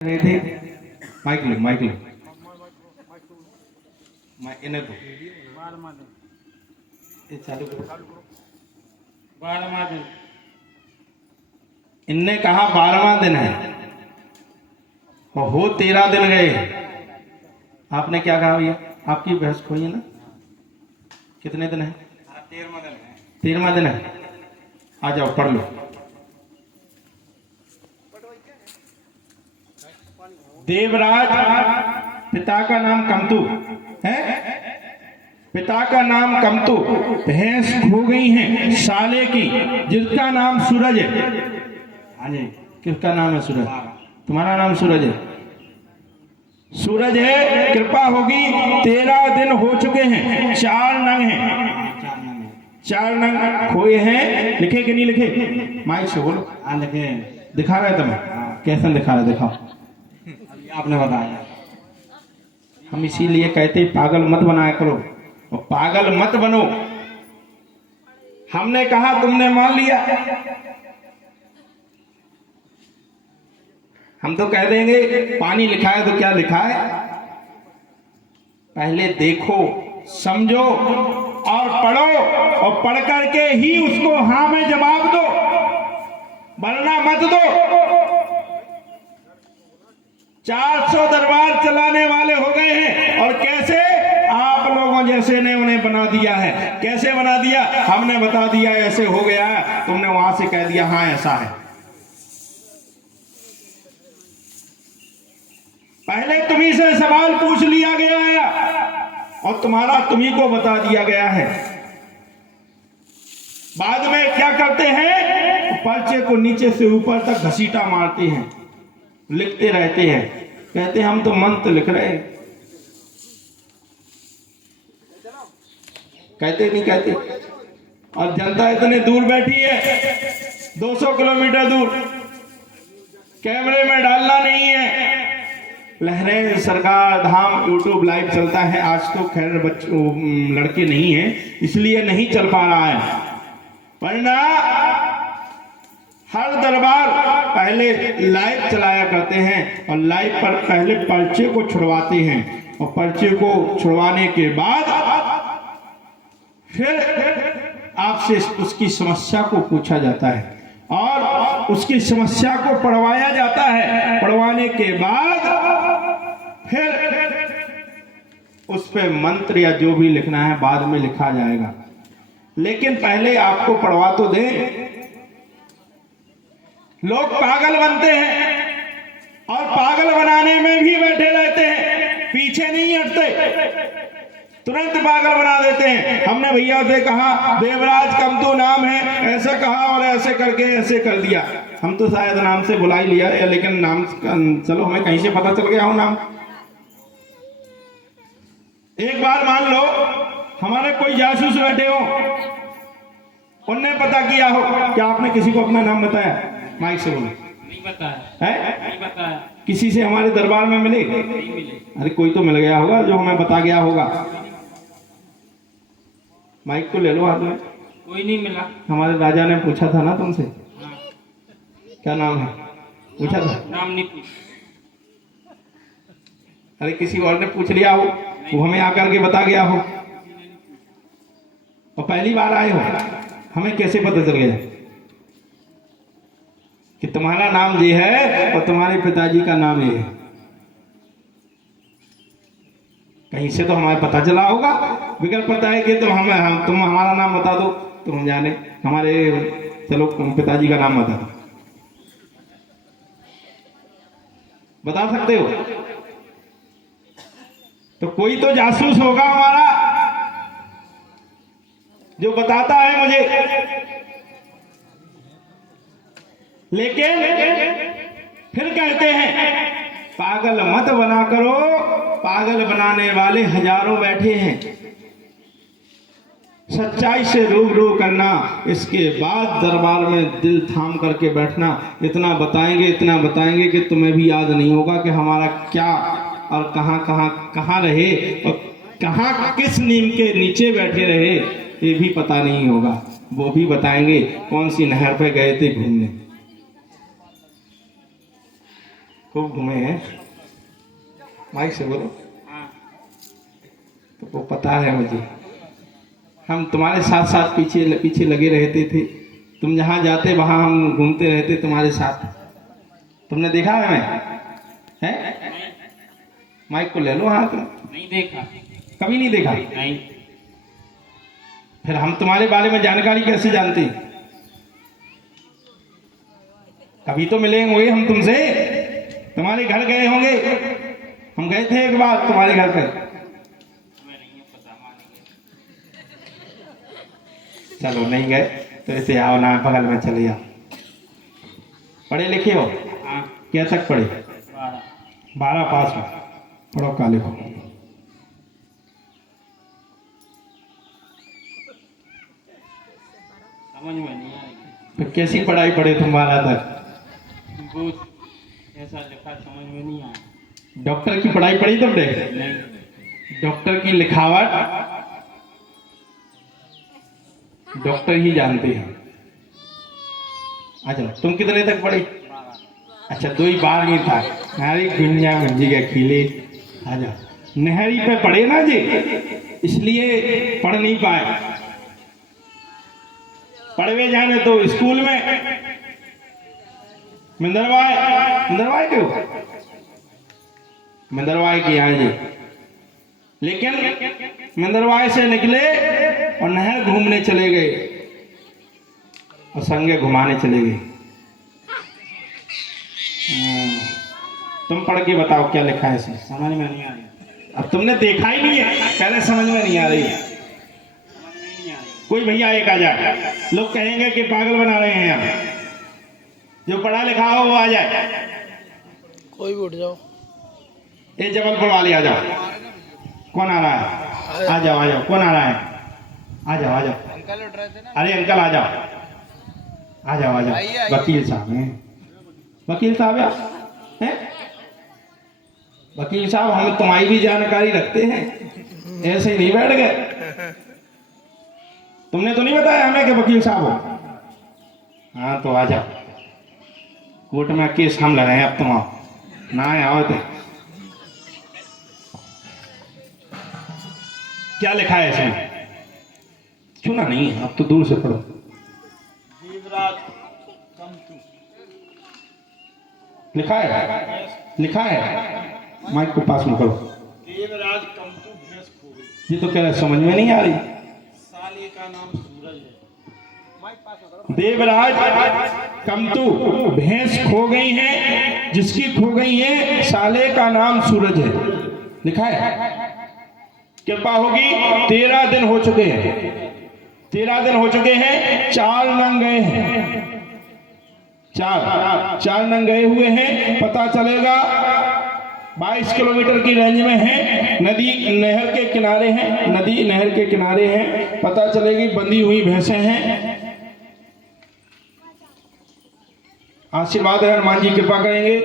रहे थे। माइक लो माइक लो इन्हें दो ये चालू करो। 12वां दिन। इनने कहा 12वां दिन है और हो 13 दिन गए। आपने क्या कहा भैया? आपकी बहस खोई है ना? कितने दिन है? 13वां दिन है। 13वां दिन है। आ जाओ पढ़ लो। देवराज पिता का नाम कमतु है। पिता का नाम कमतु। भैंस खो गई है साले की जिसका नाम सूरज है। हाँ जी, किसका नाम है? सूरज। तुम्हारा नाम सूरज है। सूरज है, कृपा होगी। 13 दिन हो चुके हैं। 4 नंग हैं। 4 नंग खोए हैं। लिखे कि नहीं लिखे? माइक से बोलो। हाँ लिखे। दिखा रहे तुम्हें? कैसे दिखा रहे? दिखाओ। आपने बताया। हम इसीलिए कहते पागल मत बनाया करो और पागल मत बनो। हमने कहा तुमने मान लिया। हम तो कह देंगे पानी लिखा है तो क्या लिखा है? पहले देखो, समझो और पढ़ो और पढ़ करके ही उसको हाँ में जवाब दो, वरना मत दो। 400 दरबार चलाने वाले हो गए हैं और कैसे आप लोगों जैसे ने उन्हें बना दिया है। कैसे बना दिया? हमने बता दिया ऐसे हो गया है, तुमने वहां से कह दिया हाँ ऐसा है। पहले तुम्ही से सवाल पूछ लिया गया है और तुम्हारा तुम्ही को बता दिया गया है। बाद में क्या करते हैं? पर्चे को नीचे से ऊपर तक घसीटा मारते हैं, लिखते रहते हैं, कहते हैं हम तो मंत्र लिख रहे हैं। कहते नहीं कहते? और जनता इतने दूर बैठी है, 200 किलोमीटर दूर, कैमरे में डालना नहीं है। लहरें सरकार धाम यूट्यूब लाइव चलता है। आज तो खैर लड़के नहीं हैं इसलिए नहीं चल पा रहा है, वरना हर दरबार पहले लाइव चलाया करते हैं और लाइव पर पहले पर्चे को छुड़वाते हैं और पर्चे को छुड़वाने के बाद फिर आपसे उसकी समस्या को पूछा जाता है और उसकी समस्या को पढ़वाया जाता है। पढ़वाने के बाद फिर उस पे मंत्र या जो भी लिखना है बाद में लिखा जाएगा, लेकिन पहले आपको पढ़वा तो दे। लोग पागल बनते हैं और पागल बनाने में भी बैठे रहते हैं, पीछे नहीं हटते, तुरंत पागल बना देते हैं। हमने भैया से कहा देवराज कमतु नाम है, ऐसे कहा और ऐसे करके ऐसे कर दिया। हम तो शायद नाम से बुला ही लिया, लेकिन नाम चलो हमें कहीं से पता चल गया हो नाम। एक बार मान लो हमारे कोई जासूस बैठे हो, उनने पता किया हो, क्या आपने किसी को अपना नाम बताया? माइक से बोलो। नहीं बताया है? नहीं बताया। किसी से हमारे दरबार में मिले? नहीं मिले। अरे कोई तो मिल गया होगा जो हमें बता गया होगा। माइक को ले लो हाथ में। कोई नहीं मिला। हमारे राजा ने पूछा था ना तुमसे हाँ। क्या नाम है, पूछा था? नाम नहीं पूछ। अरे किसी और ने पूछ लिया हो, वो हमें आकर के बता गया हो और पहली बार आए हो, हमें कैसे पता चल गया कि तुम्हारा नाम ये है और तुम्हारे पिताजी का नाम ये है? कहीं से तो हमें पता चला होगा। विकल्प पता है कि तुम हमारा नाम बता दो तो हम जाने। हमारे चलो पिताजी का नाम बता दो, बता सकते हो? तो कोई तो जासूस होगा हमारा जो बताता है मुझे। लेकिन फिर कहते हैं पागल मत बना करो, पागल बनाने वाले हजारों बैठे हैं। सच्चाई से रूबरू करना, इसके बाद दरबार में दिल थाम करके बैठना। इतना बताएंगे कि तुम्हें भी याद नहीं होगा कि हमारा क्या और कहाँ रहे और कहाँ किस नीम के नीचे बैठे रहे, ये भी पता नहीं होगा। वो भी बताएंगे कौन सी नहर पे गए थे घूमने। खूब घूमे हैं, माइक से बोलो। हाँ तो वो पता है मुझे, हम तुम्हारे साथ साथ पीछे पीछे लगे रहते थे, तुम जहाँ जाते वहाँ हम घूमते रहते तुम्हारे साथ। तुमने देखा है हमें? हैं? माइक को ले लो हाथ में। नहीं देखा। कभी नहीं देखा? नहीं। फिर हम तुम्हारे बारे में जानकारी कैसे जानते? कभी तो मिले होंगे हम तुमसे, तुम्हारे घर गए होंगे, हम गए थे एक बार तुम्हारे घर पे। हमें नहीं पता, मानेंगे। चलो नहीं गए तो ऐसे आओ ना, बगल में चले जाओ। पढ़े लिखे हो? हाँ। क्या तक पढ़े? 12। 12 पास हो। पढ़ो का लिखो। समझ में नहीं आई। तो कैसी पढ़ाई पढ़े तुम 12 तक? वो ऐसा लिखा समझ में नहीं आया। डॉक्टर की पढ़ाई पढ़ी तुमने? नहीं। डॉक्टर की लिखावट डॉक्टर ही जानते हैं। अच्छा तुम कितने तक पढ़े? 12। अच्छा 2 ही 12वीं था। नारी गुंजा गुंजी के खिले आ जाओ। नहरी पे पढ़े ना जी, इसलिए पढ़ नहीं पाए। पढ़वे जाने तो स्कूल में मिंदरवाए क्यों? मिंदरवाए की यहाँ जी, लेकिन मिंदरवाए से निकले और नहर घूमने चले गए और संगे घुमाने चले गए। तुम पढ़ के बताओ क्या लिखा है इसमें? समझ में नहीं आई। अब तुमने देखा ही नहीं है, पहले समझ में नहीं आ रही है। समझ में नहीं आई। कोई भैया एक आ जाए, लोग कहेंगे कि पागल बना रहे हैं यहाँ। जो पढ़ा लिखा हो वो आ जाए। कोई भी उठ जाओ। ये जबलपुर वाले आ जाओ। कौन आ रहा है? आ जाओ आ जाओ। कौन आ रहा है? आ जाओ आ जाओ। अंकल उठ रहे थे ना। अरे अंकल आ जाओ आ जाओ आ जाओ। वकील साहब हैं, वकील साहब हैं? वकील साहब हम तुम्हारी भी जानकारी रखते हैं, ऐसे ही नहीं बैठ गए। तुमने तो नहीं बताया हमें कि वकील साहब हो? हाँ तो आ जाओ। कोर्ट में केस हम लगाए, अब तुम आओ ना आओ तो क्या लिखा है इसमें? सुना नहीं, अब तो दूर से पढ़ो। देवराज कमतू। लिखा है? लिखा है? माइक को पास में करो। देवराज कमतू भैंस खो गई। ये तो कह रहे समझ में नहीं आ रही। साले का नाम सूरज है। देवराज कमतू भैंस खो गई है, जिसकी खो गई है साले का नाम सूरज है। लिखा है? कृपा होगी। 13 दिन हो चुके हैं, 13 दिन हो चुके हैं। 4 नंग गए हैं, 4 नंग गए हुए हैं। पता चलेगा 22 किलोमीटर की रेंज में है। नदी नहर के किनारे हैं, नदी नहर के किनारे हैं। पता चलेगी बंधी हुई भैंसें हैं। आशीर्वाद है, हनुमान जी कृपा करेंगे।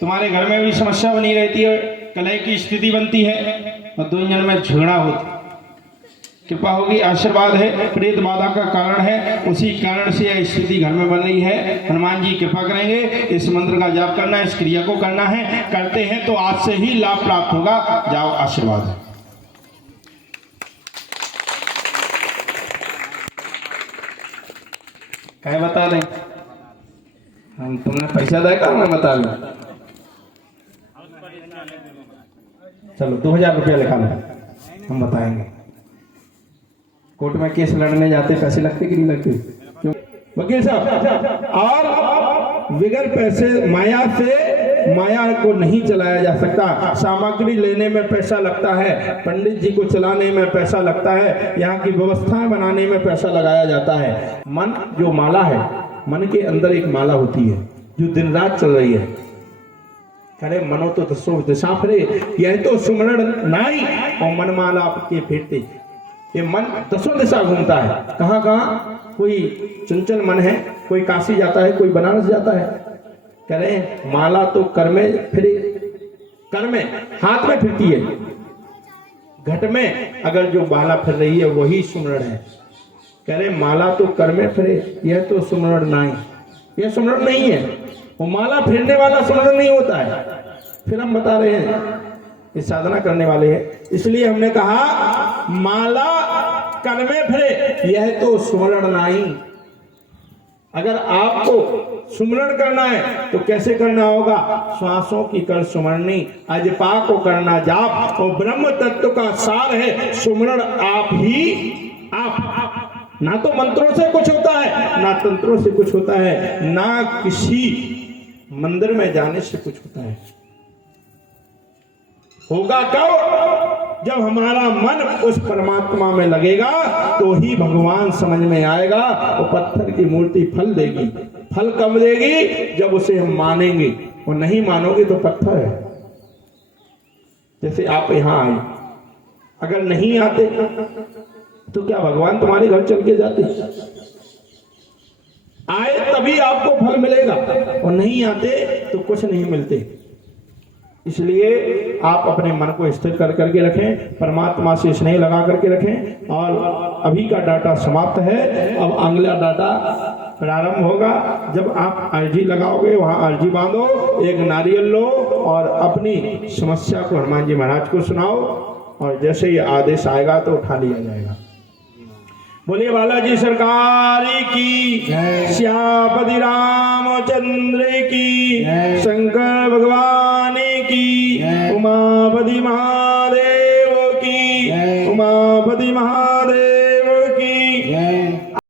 तुम्हारे घर में भी समस्या बनी रहती है, कलह की स्थिति बनती है और 2 जन में झगड़ा होता। कृपा होगी, आशीर्वाद है। प्रेत बाधा का कारण है, उसी कारण से यह स्थिति घर में बन रही है। हनुमान जी कृपा करेंगे। इस मंत्र का जाप करना है, इस क्रिया को करना है। करते हैं तो आज से ही लाभ प्राप्त होगा। जाओ, आशीर्वाद है। क्या बता दें हम? तुमने पैसा देगा, मैं बता दूं। चलो 2000 रुपया लिखा लो, हम बताएंगे। कोर्ट में केस लड़ने जाते पैसे लगते कि नहीं लगते? क्यों वकील साहब? और बिगर पैसे माया को नहीं चलाया जा सकता। सामग्री लेने में पैसा लगता है, पंडित जी को चलाने में पैसा लगता है, यहाँ की व्यवस्थाएं बनाने में पैसा लगाया जाता है। मन जो माला है, मन के अंदर एक माला होती है जो दिन रात चल रही है। अरे मनो तो दसो दिशा फिरे, यह तो सुमरण नाई और मनमाला के फेरते। ये मन 10 दिशा घूमता है। कहाँ कहाँ? कोई चंचल मन है, कोई काशी जाता है, कोई बनारस जाता है। कह रहे हैं माला तो कर में फिरे, कर में हाथ में फिरती है, घट में अगर जो माला फिर रही है वही सुमरण है। कह रहे माला तो कर में फिरे, यह तो सुमरण नहीं, यह सुमरण नहीं है। वो माला फेरने वाला सुमरण नहीं होता है। फिर हम बता रहे हैं ये साधना करने वाले हैं, इसलिए हमने कहा माला कर में फिरे, यह तो सुमरण नहीं। अगर आपको सुमरण करना है तो कैसे करना होगा? श्वासों की कर सुमरनी, अजपा को करना जाप, और ब्रह्म तत्व का सार है सुमरण आप ही आप। ना तो मंत्रों से कुछ होता है, ना तंत्रों से कुछ होता है, ना किसी मंदिर में जाने से कुछ होता है। होगा कब? जब हमारा मन उस परमात्मा में लगेगा तो ही भगवान समझ में आएगा। वो पत्थर की मूर्ति फल देगी। फल कब देगी? जब उसे हम मानेंगे, और नहीं मानोगे तो पत्थर है। जैसे आप यहां आए, अगर नहीं आते तो क्या भगवान तुम्हारे घर चल के जाते? आए तभी आपको फल मिलेगा, और नहीं आते तो कुछ नहीं मिलते। इसलिए आप अपने मन को स्थिर कर करके रखें, परमात्मा से स्नेह लगा करके रखें। और अभी का डाटा समाप्त है, अब अगला डाटा प्रारंभ होगा। जब आप अर्जी लगाओगे, वहां अर्जी बांधो, एक नारियल लो और अपनी समस्या को हनुमान जी महाराज को सुनाओ, और जैसे ये आदेश आएगा तो उठा लिया जाएगा। बोलिए बालाजी सरकार की, श्यामपति रामचंद्र की, शंकर भगवान